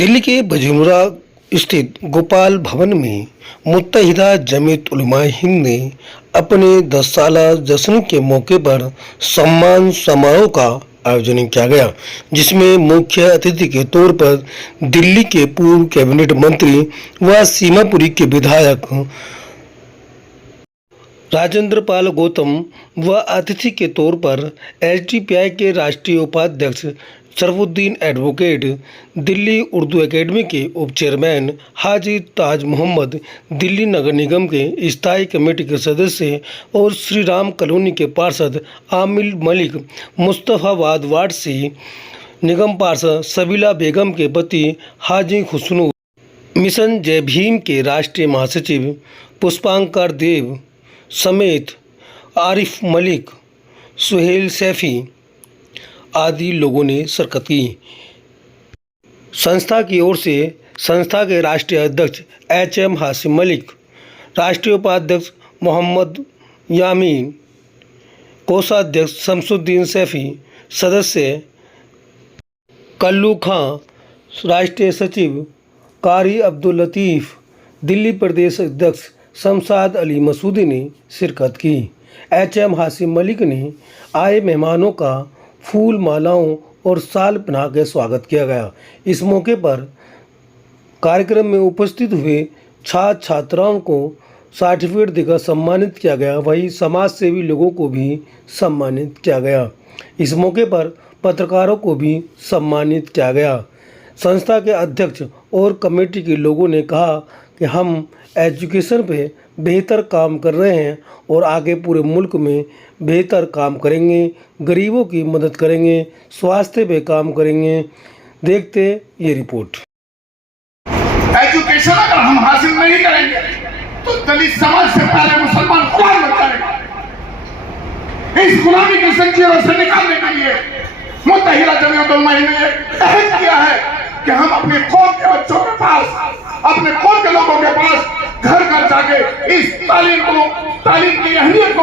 दिल्ली के बजमुरा स्थित गोपाल भवन में मुत्तहिदा जमीयत उलमा हिंद ने अपने 10 साला जश्न के मौके पर सम्मान समारोह का आयोजन किया गया, जिसमें मुख्य अतिथि के तौर पर दिल्ली के पूर्व कैबिनेट मंत्री व सीमापुरी के विधायक राजेंद्र पाल गौतम व अतिथि के तौर पर एसडीपीआई के राष्ट्रीय उपाध्यक्ष शरफुद्दीन एडवोकेट, दिल्ली उर्दू एकेडमी के उप चेयरमैन हाजी ताज मोहम्मद, दिल्ली नगर निगम के स्थायी कमेटी के सदस्य और श्री राम कॉलोनी के पार्षद आमिर मलिक, मुस्तफाबाद वार्ड से निगम पार्षद सबीला बेगम के पति हाजी खुशनू, मिशन जय भीम के राष्ट्रीय महासचिव पुष्पांकर देव समेत आरिफ मलिक, सुहेल सैफी आदि लोगों ने शिरकत की। संस्था की ओर से संस्था के राष्ट्रीय अध्यक्ष HM हासिम मलिक, राष्ट्रीय उपाध्यक्ष मोहम्मद यामीन, कोषाध्यक्ष शमसुद्दीन सैफी, सदस्य कल्लू खां, राष्ट्रीय सचिव कारी अब्दुल लतीफ़, दिल्ली प्रदेश अध्यक्ष शमशाद अली मसूदी ने शिरकत की। HM हासिम मलिक ने आए मेहमानों का फूल मालाओं और साल पहना के स्वागत किया गया। इस मौके पर कार्यक्रम में उपस्थित हुए छात्र छात्राओं को सर्टिफिकेट देकर सम्मानित किया गया। वहीं समाज सेवी लोगों को भी सम्मानित किया गया। इस मौके पर पत्रकारों को भी सम्मानित किया गया। संस्था के अध्यक्ष और कमेटी के लोगों ने कहा कि हम एजुकेशन पे बेहतर काम कर रहे हैं और आगे पूरे मुल्क में बेहतर काम करेंगे, गरीबों की मदद करेंगे, स्वास्थ्य पे काम करेंगे। देखते ये रिपोर्ट। एजुकेशन अगर हम हासिल नहीं करेंगे तो दलित समाज से पहले मुसलमान गुलाम बन जाएगा। इस गुलामी की जंजीरों से निकालने के लिए मुत्तहिदा जमीयत उलमा हिंद ने अहद किया है कि हम अपने कौम के बच्चों के पास, अपने कौम के लोगों के पास घर घर जाके इस तालीम की अहमियत को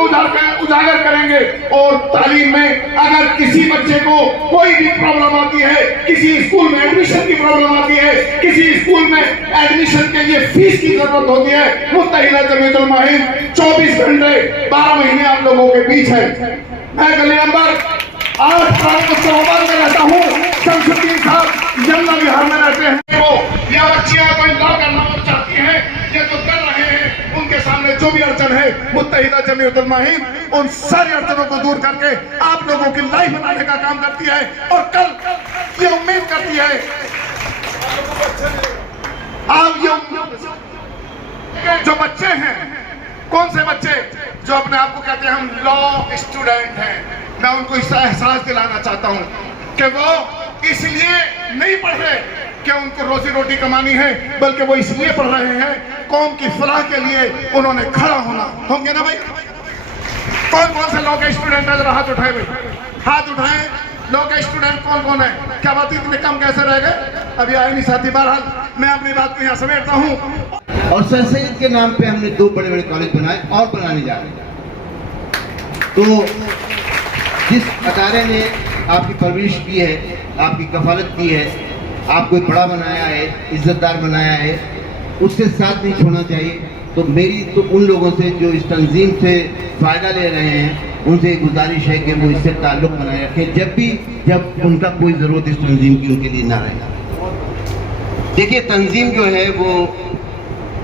उजागर करेंगे। और तालीम में अगर किसी बच्चे को कोई भी प्रॉब्लम आती है, किसी स्कूल में एडमिशन की प्रॉब्लम आती है, किसी स्कूल में एडमिशन के लिए फीस की जरूरत होती है, मुत्तहिदा जमीयत उलमा हिंद 24 घंटे 12 महीने आप लोगों के बीच है। मैं गली नंबर 8 में रहता हूँ। शमसुद्दीन साहब जमुना विहार में रहते हैं। वो या बच्चियां कोई लॉ करना चाहती हैं, ये जो कर रहे हैं, उनके सामने जो भी अड़चन है, मुत्तहिदा जमीयत उलमा हिंद उन सारी अड़चनों को दूर करके आप लोगों की लाइफ बनाने का काम करती है। और कल ये उम्मीद करती है, आप ये जो बच्चे हैं, कौन से बच्चे जो अपने आप को कहते हैं हम लॉ स्टूडेंट हैं, मैं उनको इस एहसास दिलाना चाहता हूं कि वो इसलिए नहीं पढ़ रहे कि उनको रोजी रोटी कमानी है, बल्कि वो इसलिए पढ़ रहे हैं कौम की फलाह के लिए उन्होंने खड़ा होना। होंगे ना भाई? कौन कौन से लॉ के स्टूडेंट है? जरा हाथ उठाए भाई, हाथ उठाएं। लॉ के स्टूडेंट कौन कौन है? क्या बात, इतने कम कैसे रह गए? अभी आए नहीं साथी। बहरहाल मैं अपनी बात को यहाँ समेटता हूँ। और सर सैयद के नाम पे हमने 2 बड़े बड़े कॉलेज बनाए और बनाने जा रहे हैं। तो जिस अदारे ने आपकी परवरिश की है, आपकी कफालत की है, आपको बड़ा बनाया है, इज्जतदार बनाया है, उससे साथ नहीं छोड़ना चाहिए। तो मेरी तो उन लोगों से जो इस तंजीम से फ़ायदा ले रहे हैं, उनसे गुजारिश है कि वो इससे ताल्लुक़ बनाए रखें जब उनका कोई ज़रूरत इस तंजीम की उनके लिए ना रहे। देखिए, तंजीम जो है, वो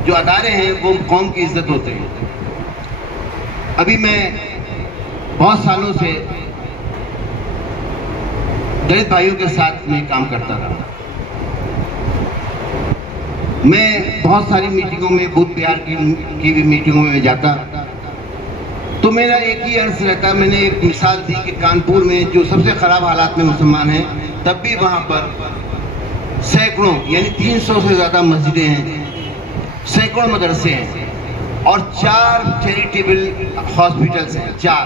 जो अदारे हैं, वो कौम की इज्जत होते हैं। अभी मैं बहुत सालों से दलित भाइयों के साथ में काम करता रहा। मैं बहुत सारी मीटिंगों में, बुद्ध बिहार की भी मीटिंगों में जाता, तो मेरा एक ही अर्ज रहता। मैंने एक मिसाल दी कि कानपुर में जो सबसे खराब हालात में मुसलमान हैं, तब भी वहाँ पर सैकड़ों यानी 300 से ज़्यादा मस्जिदें हैं, सैकड़ों मदरसे हैं और 4 चैरिटेबल हॉस्पिटल्स हैं, 4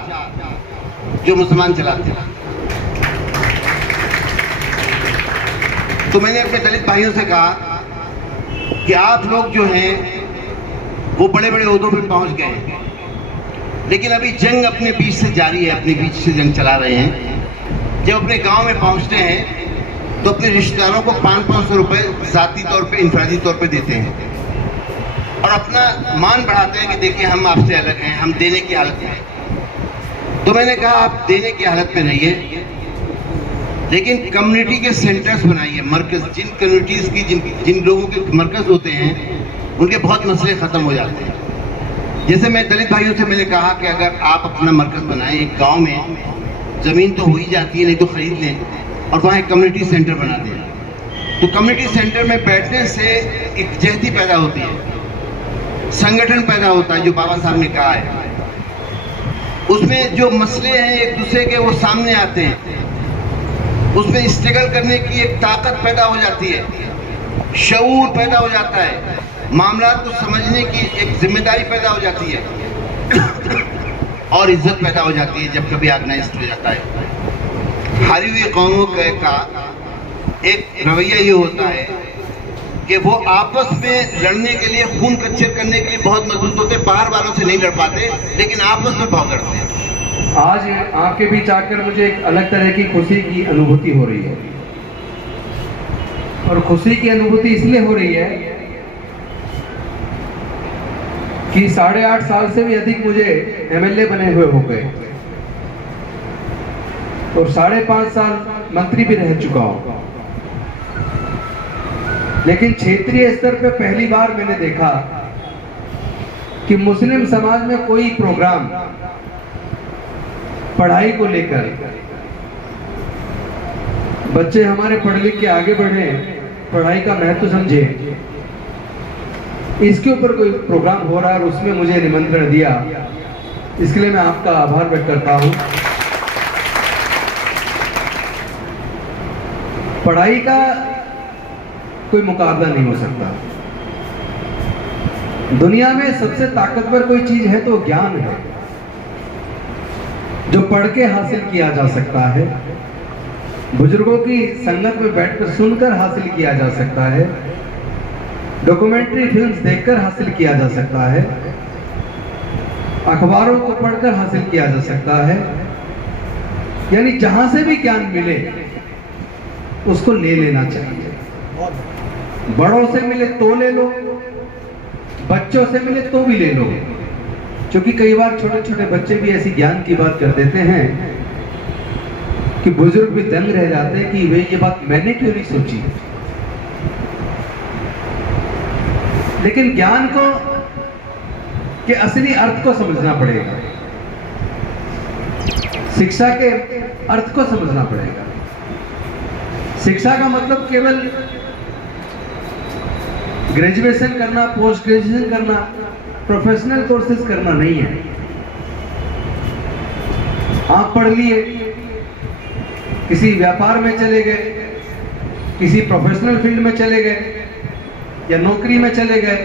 जो मुसलमान चलाते हैं। तो मैंने अपने दलित भाइयों से कहा कि आप लोग जो हैं वो बड़े बड़े ओहदों पर पहुंच गए हैं, लेकिन अभी जंग अपने बीच से जारी है, अपने बीच से जंग चला रहे हैं। जब अपने गांव में पहुंचते हैं तो अपने रिश्तेदारों को 500-500 रुपए जाती तौर पे, इंफरादी तौर पे देते हैं और अपना मान बढ़ाते हैं कि देखिए हम आपसे अलग हैं, हम देने की हालत में हैं। तो मैंने कहा आप देने की हालत में रहिए, लेकिन कम्युनिटी के सेंटर्स बनाइए, मरकज, जिन कम्युनिटीज़ की जिन लोगों के मरकज होते हैं उनके बहुत मसले ख़त्म हो जाते हैं। जैसे मैं दलित भाइयों से मैंने कहा कि अगर आप अपना मरकज बनाएं, एक गांव में ज़मीन तो हो ही जाती है, नहीं तो ख़रीद लें और वहाँ एक कम्युनिटी सेंटर बना दें। तो कम्युनिटी सेंटर में बैठने से एक जहती पैदा होती है, संगठन पैदा होता है, जो बाबा साहब ने कहा है। उसमें जो मसले हैं एक दूसरे के वो सामने आते हैं, उसमें स्ट्रगल करने की एक ताकत पैदा हो जाती है, शऊर पैदा हो जाता है, मामलात को समझने की एक जिम्मेदारी पैदा हो जाती है और इज्जत पैदा हो जाती है जब कभी ऑर्गेनाइज्ड हो जाता है। हारी हुई कौमों का एक रवैया ये होता है कि वो आपस में लड़ने के लिए, खून कच्चर करने के लिए बहुत मजबूत होते, बाहर वालों से नहीं लड़ पाते, लेकिन आपस में भाव करते हैं। आज आपके बीच आकर मुझे एक अलग तरह की खुशी की अनुभूति हो रही है और खुशी की अनुभूति इसलिए हो रही है कि 8.5 साल से भी अधिक मुझे एमएलए बने हुए हो गए और 5.5 साल मंत्री भी रह चुका हूं। लेकिन क्षेत्रीय स्तर पे पहली बार मैंने देखा कि मुस्लिम समाज में कोई प्रोग्राम पढ़ाई को लेकर, बच्चे हमारे पढ़ लिख के आगे बढ़े, पढ़ाई का महत्व समझे, इसके ऊपर कोई प्रोग्राम हो रहा है और उसमें मुझे निमंत्रण दिया, इसके लिए मैं आपका आभार व्यक्त करता हूं। पढ़ाई का कोई मुकाबला नहीं हो सकता। दुनिया में सबसे ताकतवर कोई चीज है तो ज्ञान है, जो पढ़ के हासिल किया जा सकता है, बुजुर्गों की संगत में बैठकर सुनकर हासिल किया जा सकता है, डॉक्यूमेंट्री फिल्म्स देखकर हासिल किया जा सकता है, अखबारों को पढ़कर हासिल किया जा सकता है। यानी जहां से भी ज्ञान मिले उसको ले लेना चाहिए। बड़ों से मिले तो ले लो, बच्चों से मिले तो भी ले लो, क्योंकि कई बार छोटे छोटे बच्चे भी ऐसी ज्ञान की बात कर देते हैं कि बुजुर्ग भी दंग रह जाते हैं कि वे ये बात मैंने क्यों नहीं सोची। लेकिन ज्ञान को के असली अर्थ को समझना पड़ेगा, शिक्षा के अर्थ को समझना पड़ेगा। शिक्षा का मतलब केवल ग्रेजुएशन करना, पोस्ट ग्रेजुएशन करना, प्रोफेशनल कोर्सेज करना नहीं है। आप पढ़ लिए, किसी व्यापार में चले गए, किसी प्रोफेशनल फील्ड में चले गए या नौकरी में चले गए,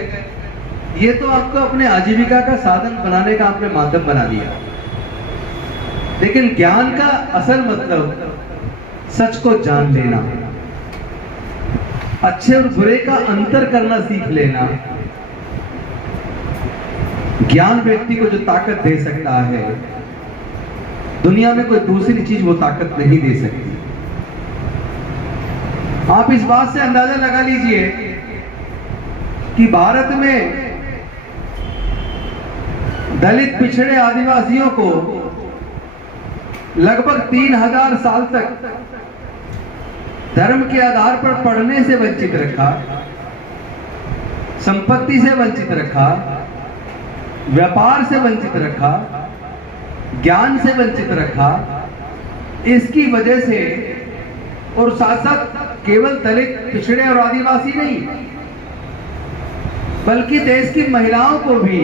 ये तो आपको अपने आजीविका का साधन बनाने का आपने माध्यम बना दिया। लेकिन ज्ञान का असल मतलब सच को जान लेना, अच्छे और बुरे का अंतर करना सीख लेना। ज्ञान व्यक्ति को जो ताकत दे सकता है, दुनिया में कोई दूसरी चीज वो ताकत नहीं दे सकती। आप इस बात से अंदाजा लगा लीजिए कि भारत में दलित, पिछड़े, आदिवासियों को लगभग 3000 साल तक धर्म के आधार पर पढ़ने से वंचित रखा, संपत्ति से वंचित रखा, व्यापार से वंचित रखा, ज्ञान से वंचित रखा। इसकी वजह से, और साथ साथ केवल दलित, पिछड़े और आदिवासी नहीं, बल्कि देश की महिलाओं को भी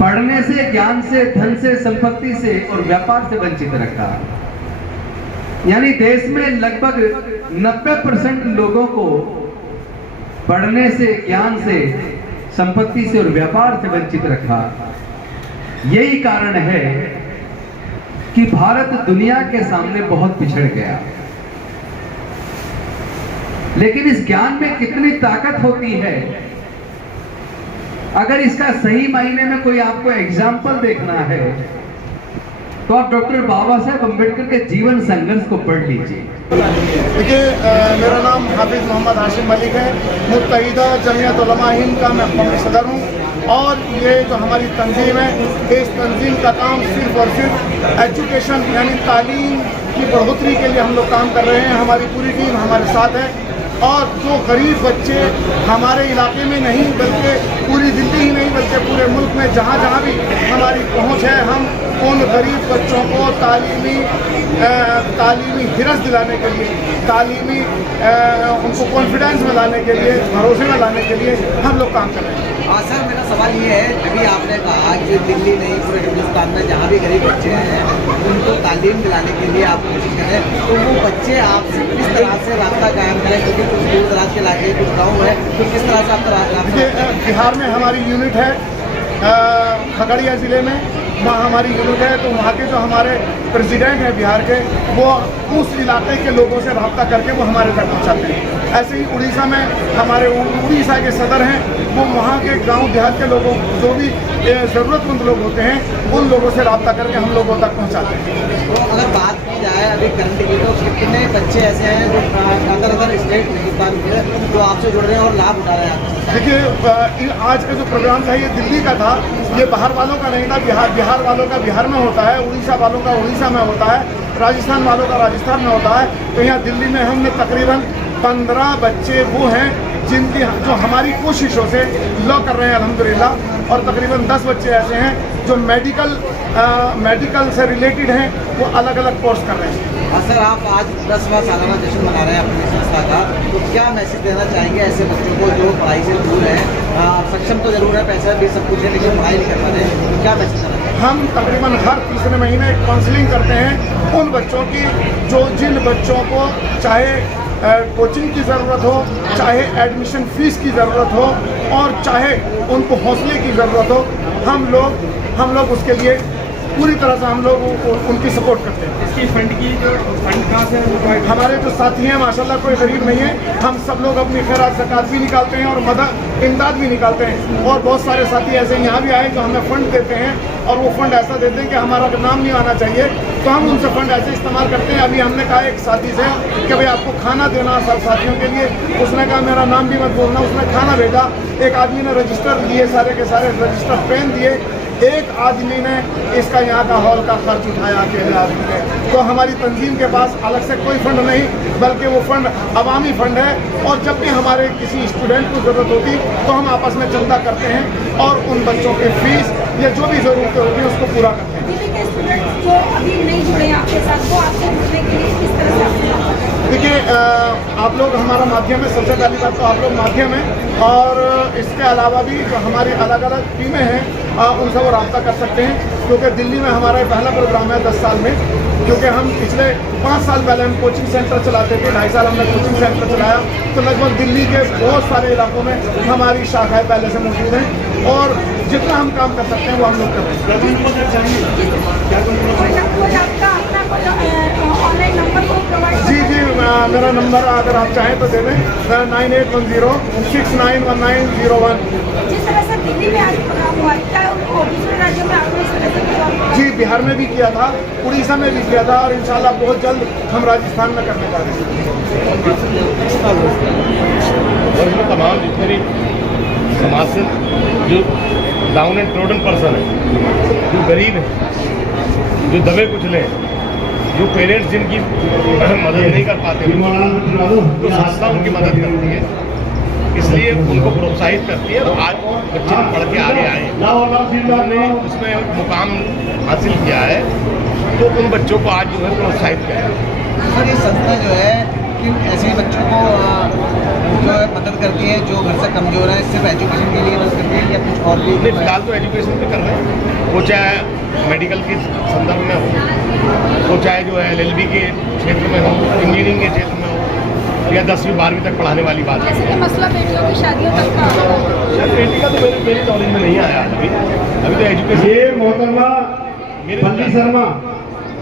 पढ़ने से, ज्ञान से, धन से, संपत्ति से और व्यापार से वंचित रखा। यानी देश में लगभग 90% लोगों को पढ़ने से, ज्ञान से, संपत्ति से और व्यापार से वंचित रखा। यही कारण है कि भारत दुनिया के सामने बहुत पिछड़ गया। लेकिन इस ज्ञान में कितनी ताकत होती है, अगर इसका सही मायने में कोई आपको एग्जाम्पल देखना है तो आप डॉक्टर बाबा साहेब अम्बेडकर के जीवन संघर्ष को पढ़ लीजिए। देखिए, मेरा नाम हाफिज मोहम्मद हाशिम मलिक है। मुत्तहिदा जमीयत उलमा हिंद का मैं कौमी सदर हूँ और ये जो हमारी तंजीम है, इस तंजीम का काम सिर्फ और सिर्फ एजुकेशन यानी तालीम की बढ़ोतरी के लिए हम लोग काम कर रहे हैं। हमारी पूरी टीम हमारे साथ है और जो गरीब बच्चे हमारे इलाके में नहीं बल्कि पूरी दिल्ली ही नहीं बल्कि पूरे मुल्क में जहाँ जहाँ भी हमारी पहुँच है, हम उन गरीब बच्चों को तालीमी हिरस दिलाने के लिए, उनको कॉन्फिडेंस में लाने के लिए, भरोसे में लाने के लिए हम लोग काम कर रहे हैं। हाँ सर, मेरा सवाल ये है, अभी आपने कहा कि दिल्ली नहीं पूरे हिंदुस्तान में जहाँ भी गरीब बच्चे हैं उनको तालीम दिलाने के लिए आप कोशिश करें, तो वो बच्चे आपसे किस तरह से रास्ता कायम करें? क्योंकि कुछ दूर दराज के इलाके कुछ गाँव है, तो किस तरह से आप देखिए, बिहार में हमारी यूनिट है, खगड़िया ज़िले में वहाँ हमारी यूनिट है। तो वहाँ के जो हमारे प्रेसिडेंट हैं बिहार के, वो उस इलाके के लोगों से रब्ता करके वो हमारे तक पहुँचाते हैं। ऐसे ही उड़ीसा में हमारे उड़ीसा के सदर हैं, वो वहाँ के गांव देहात के लोगों जो भी ज़रूरतमंद लोग होते हैं उन लोगों से रब्ता करके हम लोगों तक पहुँचाते हैं। तो अगर बात की जाए अभी करंट की, तो कितने बच्चे ऐसे हैं जो अदर स्टेट हिंदुस्तान के जो आपसे जुड़ रहे हैं और लाभ उठा रहे हैं? देखिए, आज का जो प्रोग्राम था ये दिल्ली का था, ये बाहर वालों का नहीं था। बिहार वालों का बिहार में होता है, उड़ीसा वालों का उड़ीसा में होता है, राजस्थान वालों का राजस्थान में होता है। तो यहाँ दिल्ली में हमने तकरीबन 15 बच्चे वो हैं जिनकी जो हमारी कोशिशों से लॉ कर रहे हैं अल्हम्दुलिल्लाह, और तकरीबन 10 बच्चे ऐसे हैं जो मेडिकल से रिलेटेड हैं, वो अलग अलग कोर्स कर रहे हैं। सर, आप आज 10वां सालाना जश्न मना रहे हैं अपनी संस्था का, तो क्या मैसेज देना चाहेंगे ऐसे बच्चों को जो पढ़ाई से दूर हैं? सक्षम तो जरूर है, पैसा भी सब कुछ है, लेकिन पढ़ाई नहीं कर पा रहे, तो क्या मैसेज देना चाहेंगे? हम तकरीबन हर तीसरे महीने काउंसलिंग करते हैं उन बच्चों की जिन बच्चों को चाहे कोचिंग की ज़रूरत हो, चाहे एडमिशन फ़ीस की ज़रूरत हो और चाहे उनको हौसले की ज़रूरत हो। हम लोग उसके लिए पूरी तरह से हम लोग उनकी सपोर्ट करते हैं। इसकी फंड कहाँ से? हमारे जो साथी हैं माशाल्लाह कोई गरीब नहीं है, हम सब लोग अपनी खैरात ज़कात भी निकालते हैं और मदद इमदाद भी निकालते हैं। और बहुत सारे साथी ऐसे यहाँ भी आए जो हमें फ़ंड देते हैं और वो फ़ंड ऐसा देते हैं कि हमारा नाम नहीं आना चाहिए, तो हम उनसे फ़ंड ऐसे इस्तेमाल करते हैं। अभी हमने कहा एक साथी से कि भाई आपको खाना देना सब साथियों के लिए, उसने कहा मेरा नाम भी मत बोलना, उसने खाना भेजा। एक आदमी ने रजिस्टर दिए, सारे के सारे रजिस्टर पेन दिए, एक आदमी ने इसका यहाँ का हॉल का खर्च उठाया अकेले आदमी ने। तो हमारी तंजीम के पास अलग से कोई फंड नहीं, बल्कि वो फंड अवामी फंड है, और जब भी हमारे किसी स्टूडेंट को ज़रूरत होती तो हम आपस में चंदा करते हैं और उन बच्चों के फीस या जो भी ज़रूरतें होती हैं उसको पूरा करते हैं। दिल्ली के स्टूडेंट जो अभी नहीं जुड़े हैं आपके साथ, वो आपसे जुड़ने के लिए किस तरह से? देखिए, आप लोग हमारा माध्यम है, सबसे पहली बात तो आप लोग माध्यम है, और इसके अलावा भी जो हमारी अलग अलग टीमें हैं उनसे वो रब्ता कर सकते हैं। क्योंकि दिल्ली में हमारा पहला प्रोग्राम है 10 साल में, क्योंकि हम पिछले 5 साल पहले हम कोचिंग सेंटर चलाते थे, 2.5 साल हमने कोचिंग सेंटर चलाया, तो लगभग दिल्ली के बहुत सारे इलाकों में हमारी शाखाएं पहले से मौजूद हैं और जितना हम काम कर सकते हैं वो हम लोग कर रहे हैं। ऑनलाइन नंबर को प्रोवाइड? जी, मेरा नंबर अगर आप चाहें तो दे दें, 9810691901। जिस तरह से दिल्ली में आज प्रोग्राम हुआ है, क्या उनको दूसरे राज्यों में आपने इस तरह से प्रोग्राम? जी, बिहार में भी किया था, उड़ीसा में भी किया था, और इंशाल्लाह बहुत जल्द हम राजस्थान में करने जा रहे हैं। और इसमें तमाम जितने भी समाज से जो डाउन एंड ट्रोडन पर्सन है, जो गरीब है, जो दबे कुचले हैं, जो पेरेंट्स जिनकी मदद नहीं कर पाते, तो संस्था उनकी मदद करती है, इसलिए उनको प्रोत्साहित करती है। और आज बच्चे पढ़ के आगे आए, उन्होंने उसमें मुकाम हासिल किया है, तो उन बच्चों को आज जो है प्रोत्साहित किया। सर, ये संस्था जो है कि ऐसे बच्चों को जो है मदद करती है जो घर से कमजोर है, सिर्फ एजुकेशन के लिए मदद करती है या कुछ और भी? नहीं, फिलहाल तो एजुकेशन पे कर रहे हैं, वो चाहे मेडिकल के संदर्भ में हो, वो चाहे जो है LLB के क्षेत्र में हो, इंजीनियरिंग के क्षेत्र में हो, या 10वीं 12वीं तक पढ़ाने वाली बात है। जैसे कि मसला बेटियों की शादियों तक का शायद बेटी का तो मेरी नॉलेज में नहीं आया अभी तो एजुकेशन। ये मोहतरमा बल्ली शर्मा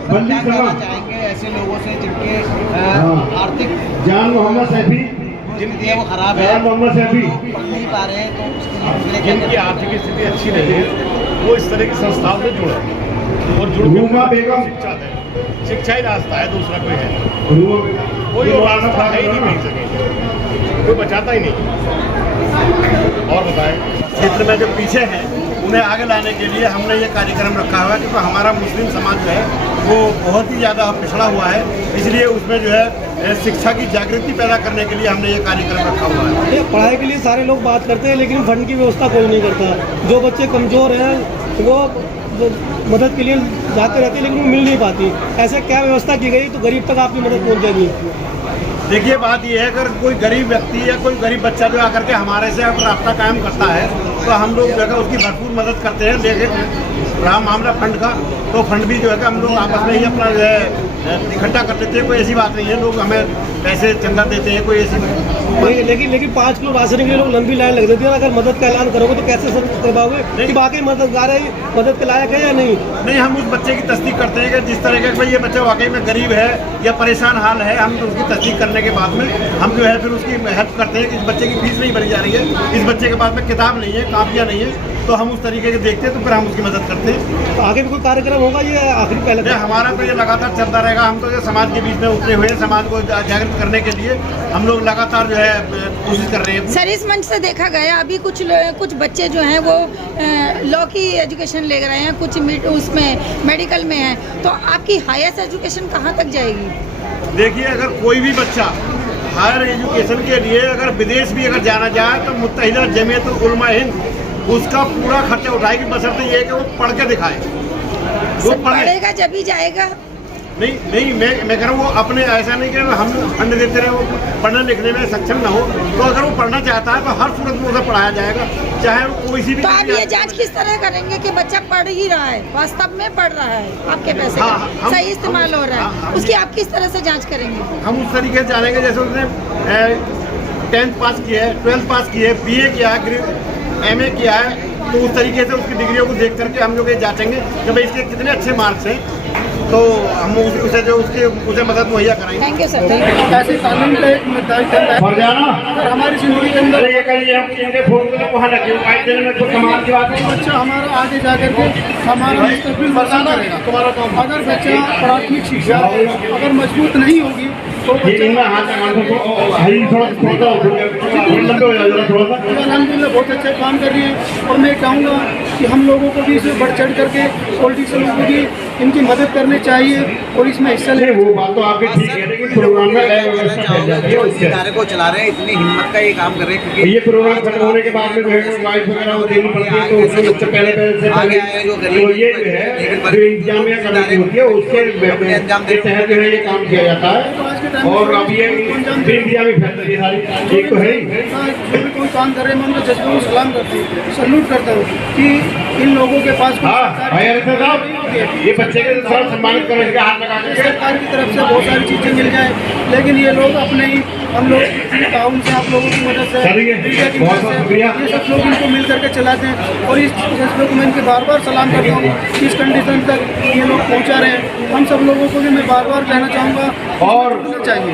क्या कहना चाहेंगे ऐसे लोगों से जिनके आर्थिक जान मोहम्मद सैफी, जिनकी वो खराब है, जान मोहम्मद सैफी, पढ़ नहीं पा रहे हैं, तो उसके लिए क्या जिनकी आर्थिक स्थिति अच्छी नहीं है वो इस तरह की संस्थाओं से जुड़े, और जुड़ के रूमा बेगम। शिक्षा दें। शिक्षा ही रास्ता है, दूसरा कोई है रूमा बेगम। कोई और रास्ता है ही नहीं, मिल सकेंगे, कोई बचाता ही नहीं। और बताएं, क्षेत्र में जो पीछे हैं उन्हें आगे लाने के लिए हमने ये कार्यक्रम रखा हुआ है, क्योंकि हमारा मुस्लिम समाज जो है वो बहुत ही ज़्यादा पिछड़ा हुआ है, इसलिए उसमें जो है शिक्षा की जागृति पैदा करने के लिए हमने ये कार्यक्रम रखा हुआ है। ये पढ़ाई के लिए सारे लोग बात करते हैं, लेकिन फंड की व्यवस्था कोई नहीं करता। जो बच्चे कमज़ोर हैं वो मदद के लिए जाते रहते हैं, लेकिन वो मिल नहीं पाती। ऐसे क्या व्यवस्था की गई तो गरीब तक आपकी मदद पहुँच जाएगी? देखिए, बात यह है, अगर कोई गरीब व्यक्ति या कोई गरीब बच्चा जो आकर के हमारे से अगर रास्ता कायम करता है तो हम लोग जो है उसकी भरपूर मदद करते हैं। लेकिन रहा मामला फंड का, तो फंड भी जो है हम लोग आपस में ही अपना जो है इकट्ठा कर लेते हैं। कोई ऐसी बात नहीं है, लोग हमें पैसे चंदा देते हैं, कोई ऐसी लेकिन 5 किलो राशन के लिए लोग लंबी लाइन लग जाती है। अगर मदद का ऐलान करोगे तो कैसे सब करवाओगे कि बाकी मददगार है, मदद के लायक है या नहीं? नहीं, हम उस बच्चे की तस्दीक करते हैं कि जिस तरह का भाई ये बच्चा वाकई में गरीब है या परेशान हाल है, हम उसकी तस्दीक करने के बाद में हम जो है फिर उसकी हेल्प करते हैं कि इस बच्चे की फीस नहीं भरी जा रही है, इस बच्चे के पास में किताब नहीं है, कापियाँ नहीं है, तो हम उस तरीके के देखते हैं, तो फिर हम उसकी मदद करते हैं। तो आगे भी कोई कार्यक्रम होगा ये आखिरी पहले? हमारा तो ये लगातार चलता रहेगा। हम तो ये समाज के बीच में उतरे हुए हैं, समाज को जागृत करने के लिए हम लोग लगातार जो है कोशिश कर रहे हैं। सर, इस मंच से देखा गया अभी कुछ बच्चे जो हैं वो लॉ की एजुकेशन ले रहे हैं, कुछ उसमें मेडिकल में हैं, तो आपकी हाईएस्ट एजुकेशन कहाँ तक जाएगी? देखिए, अगर कोई भी बच्चा हायर एजुकेशन के लिए अगर विदेश भी अगर जाना चाहे तो मुत्तहिदा जमीयतुल उलमा हिंद उसका पूरा खर्चा उठाएगी, बशर्ते ये है कि वो पढ़ के दिखाए। वो पढ़ेगा जब ही जाएगा। नहीं, मैं कह रहा हूँ वो अपने ऐसा नहीं कि हम फंड देते रहे, वो पढ़ने लिखने में सक्षम ना हो, तो अगर वो पढ़ना चाहता है तो हर सूरत में उसे पढ़ाया जाएगा, चाहे वो कोई सी भी। तो आप ये जांच किस तरह करेंगे कि बच्चा पढ़ ही रहा है, वास्तव में पढ़ रहा है, आपके पैसे का सही इस्तेमाल हो रहा है, उसकी आप किस तरह से जांच करेंगे? हम उस तरीके से जानेंगे जैसे उसने 10th पास किया है, 12th पास किया है, BA किया है, MA किया है, तो उस तरीके से उसकी डिग्रियों को देख करके हम लोग ये जांचेंगे कि भाई इसके कितने अच्छे मार्क्स हैं, तो हम उसे जो उसे मदद मुहैया कराएंगे। Thank you sir. ऐसी तालीम का एक फरजाना हमारी जिंदगी के अंदर ये करिए, हम इनके फोन पे वहाँ लगे आज दिन में कुछ कमाल की बात है। बच्चा हमारा आगे जाकर के हमारा मुस्तकबिल फरजाना रहेगा। तुम्हारा काम, अगर बच्चा प्राथमिक शिक्षा अगर मजबूत नहीं होगी तो अलहमदिल्ला बहुत अच्छा काम कर रही है। और मैं चाहूँगा कि हम लोगों को भी इसमें बढ़ चढ़ करके पॉलिटिशियनों को भी इनकी मदद करनी चाहिए और इसमें हिस्सा ले। वो बात तो आपकी ठीक है, लेकिन प्रोग्राम में इदारे को चला रहे हैं, इतनी हिम्मत का ये काम कर रहे हैं, क्योंकि ये प्रोग्राम खत्म होने के बाद में जो है वाइफ वगैरह वो देनी पड़ती है, तो उसमें सबसे पहले से आगे आए जो तो ये जो है जो इंतजामिया करनी होती है उसके तहत जो है ये काम किया जाता है। और अब ये इंतजामी फैसले सारी एक तो है ही जो भी कोई काम कर रहे हैं, मैं उनको जज्बे को सलाम करती हूँ, सल्यूट करता हूँ कि इन लोगों के पास ये बच्चे के साथ सम्मानित करो, इसका हाथ लगा के सरकार की तरफ से बहुत सारी चीज़ें मिल जाए, लेकिन ये लोग अपने ही हम लोग ताउन से आप लोगों की मदद से मीडिया की मदद से ये सब लोग इनको मिल करके चलाते हैं। और इस जज्बे को मैं इनके बार बार सलाम करता हूँ कि इस कंडीशन तक ये लोग पहुँचा रहे हैं। हम सब लोगों को भी मैं बार बार कहना चाहूँगा और चाहिए।